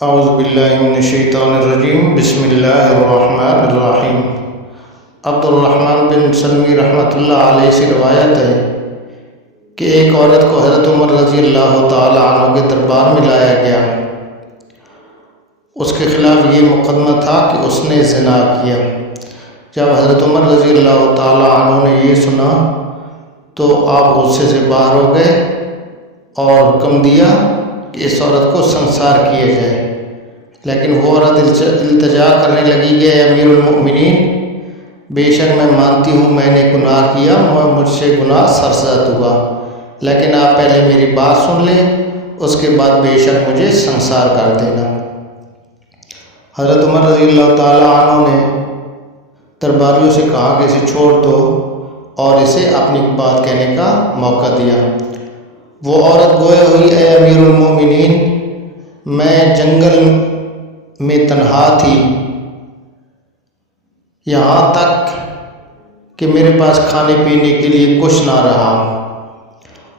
اعوذ باللہ من الشیطان الرجیم بسم اللہ الرحمن الرحیم۔ عبد الرحمن بن سلمی رحمۃ اللہ علیہ سے روایت ہے کہ ایک عورت کو حضرت عمر رضی اللہ تعالی عنہ کے دربار میں لایا گیا۔ اس کے خلاف یہ مقدمہ تھا کہ اس نے زنا کیا۔ جب حضرت عمر رضی اللہ تعالی عنہ نے یہ سنا تو آپ غصے سے باہر ہو گئے اور حکم دیا کہ اس عورت کو سنسار کیا جائے، لیکن وہ عورت التجا کرنے لگی کہ اے امیر المؤمنین، بے شک میں مانتی ہوں میں نے گناہ کیا، مجھ سے گناہ سرزد ہوا، لیکن آپ پہلے میری بات سن لیں، اس کے بعد بے شک مجھے سنسار کر دینا۔ حضرت عمر رضی اللہ تعالیٰ عنہ نے درباریوں سے کہا کہ اسے چھوڑ دو اور اسے اپنی بات کہنے کا موقع دیا۔ وہ عورت گویا ہوئی اے امیر المومنین، میں جنگل میں تنہا تھی، یہاں تک کہ میرے پاس کھانے پینے کے لیے کچھ نہ رہا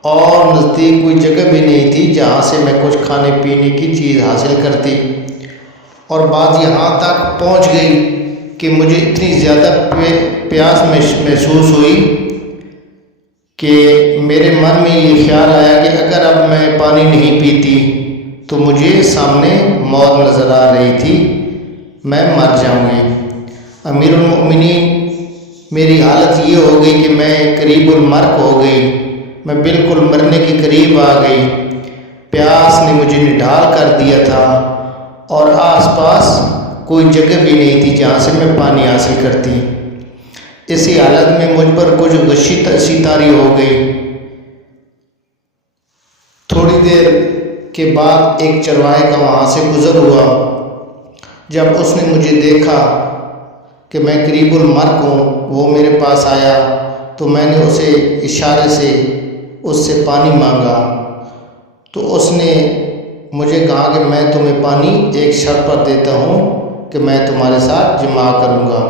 اور نزدیک کوئی جگہ بھی نہیں تھی جہاں سے میں کچھ کھانے پینے کی چیز حاصل کرتی، اور بات یہاں تک پہنچ گئی کہ مجھے اتنی زیادہ پیاس محسوس ہوئی کہ میرے من میں یہ خیال آیا کہ اگر اب میں پانی نہیں پیتی تو مجھے سامنے موت نظر آ رہی تھی، میں مر جاؤں گی۔ امیر المؤمنین، میری حالت یہ ہو گئی کہ میں قریب المرگ ہو گئی، میں بالکل مرنے کے قریب آ گئی، پیاس نے مجھے نڈھال کر دیا تھا اور آس پاس کوئی جگہ بھی نہیں تھی جہاں سے میں پانی حاصل کرتی۔ اسی حالت میں مجھ پر کچھ غشی سی طاری ہو گئی۔ تھوڑی دیر کے بعد ایک چرواہے کا وہاں سے گزر ہوا۔ جب اس نے مجھے دیکھا کہ میں قریب المرگ ہوں، وہ میرے پاس آیا تو میں نے اسے اشارے سے اس سے پانی مانگا تو اس نے مجھے کہا کہ میں تمہیں پانی ایک شرط پر دیتا ہوں کہ میں تمہارے ساتھ جماع کروں گا۔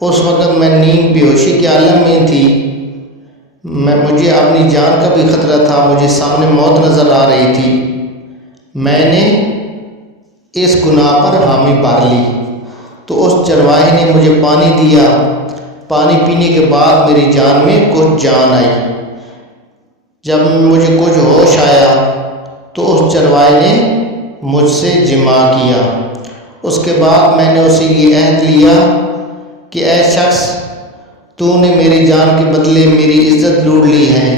اس وقت میں نیند بے ہوشی کے عالم میں تھی، مجھے اپنی جان کا بھی خطرہ تھا، مجھے سامنے موت نظر آ رہی تھی۔ میں نے اس گناہ پر حامی بھر لی تو اس چرواہے نے مجھے پانی دیا۔ پانی پینے کے بعد میری جان میں کچھ جان آئی۔ جب مجھے کچھ ہوش آیا تو اس چرواہے نے مجھ سے جماع کیا۔ اس کے بعد میں نے اسے یہ عہد لیا کہ اے شخص، تو نے میری جان کے بدلے میری عزت لوٹ لی ہے،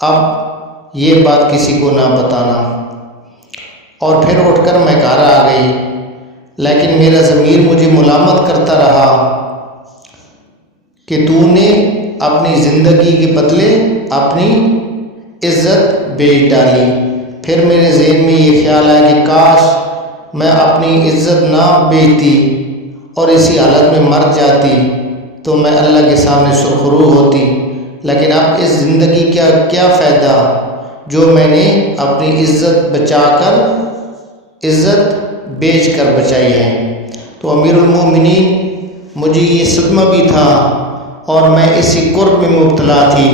اب یہ بات کسی کو نہ بتانا۔ اور پھر اٹھ کر میں گھر آ گئی، لیکن میرا ضمیر مجھے ملامت کرتا رہا کہ تو نے اپنی زندگی کے بدلے اپنی عزت بیچ ڈالی۔ پھر میرے ذہن میں یہ خیال آیا کہ کاش میں اپنی عزت نہ بیچتی اور اسی حالت میں مر جاتی تو میں اللہ کے سامنے سرخرو ہوتی، لیکن اب اس زندگی کیا فائدہ جو میں نے اپنی عزت بچا کر، عزت بیچ کر بچائی ہے۔ تو امیر المومنین، مجھے یہ صدمہ بھی تھا اور میں اسی قرب میں مبتلا تھی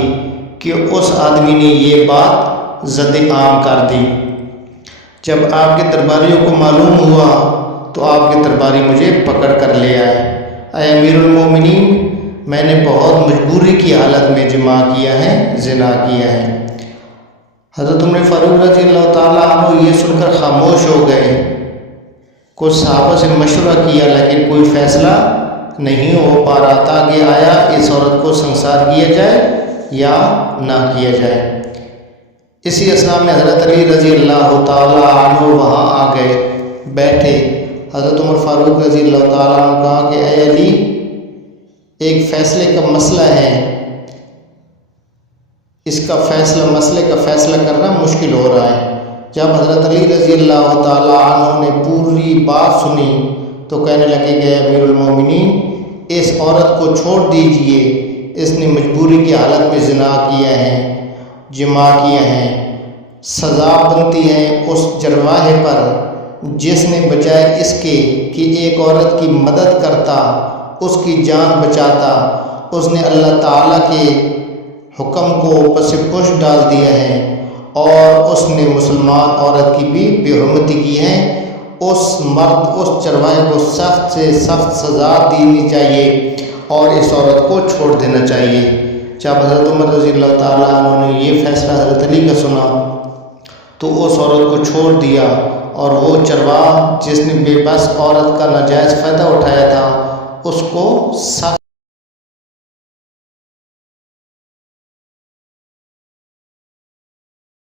کہ اس آدمی نے یہ بات زد عام کر دی۔ جب آپ کے درباریوں کو معلوم ہوا تو آپ کے درباری مجھے پکڑ کر لے آئے۔ اے امیر المومنین، میں نے بہت مجبوری کی حالت میں جماع کیا ہے، زنا کیا ہے۔ حضرت عمر فاروق رضی اللہ تعالیٰ عنہ یہ سن کر خاموش ہو گئے۔ کچھ صحابہ سے مشورہ کیا لیکن کوئی فیصلہ نہیں ہو پا رہا تھا کہ آیا اس عورت کو سنسار کیا جائے یا نہ کیا جائے۔ اسی اثناء میں حضرت علی رضی اللہ تعالیٰ عنہ وہاں آ گئے، بیٹھے۔ حضرت عمر فاروق رضی اللہ تعالیٰ عنہ کہا کہ اے علی، ایک فیصلے کا مسئلہ ہے، مسئلے کا فیصلہ کرنا مشکل ہو رہا ہے۔ جب حضرت علی رضی اللہ تعالیٰ عنہ نے پوری بات سنی تو کہنے لگے کہ امیر المومنین، اس عورت کو چھوڑ دیجئے، اس نے مجبوری کی حالت میں زنا کیا ہے، جماع کیا ہے، سزا بنتی ہے اس چرواہے پر جس نے بجائے اس کے کہ ایک عورت کی مدد کرتا، اس کی جان بچاتا، اس نے اللہ تعالیٰ کے حکم کو پس پش ڈال دیا ہے اور اس نے مسلمان عورت کی بھی بے حرمتی کی ہے، اس چرواہے کو سخت سے سخت سزا دینی چاہیے اور اس عورت کو چھوڑ دینا چاہیے۔ جب حضرت عمر رضی اللہ تعالیٰ عنہ نے یہ فیصلہ حضرت علی کا سنا تو اس عورت کو چھوڑ دیا، اور وہ چرواہ جس نے بے بس عورت کا ناجائز فائدہ اٹھایا تھا اس کو سخت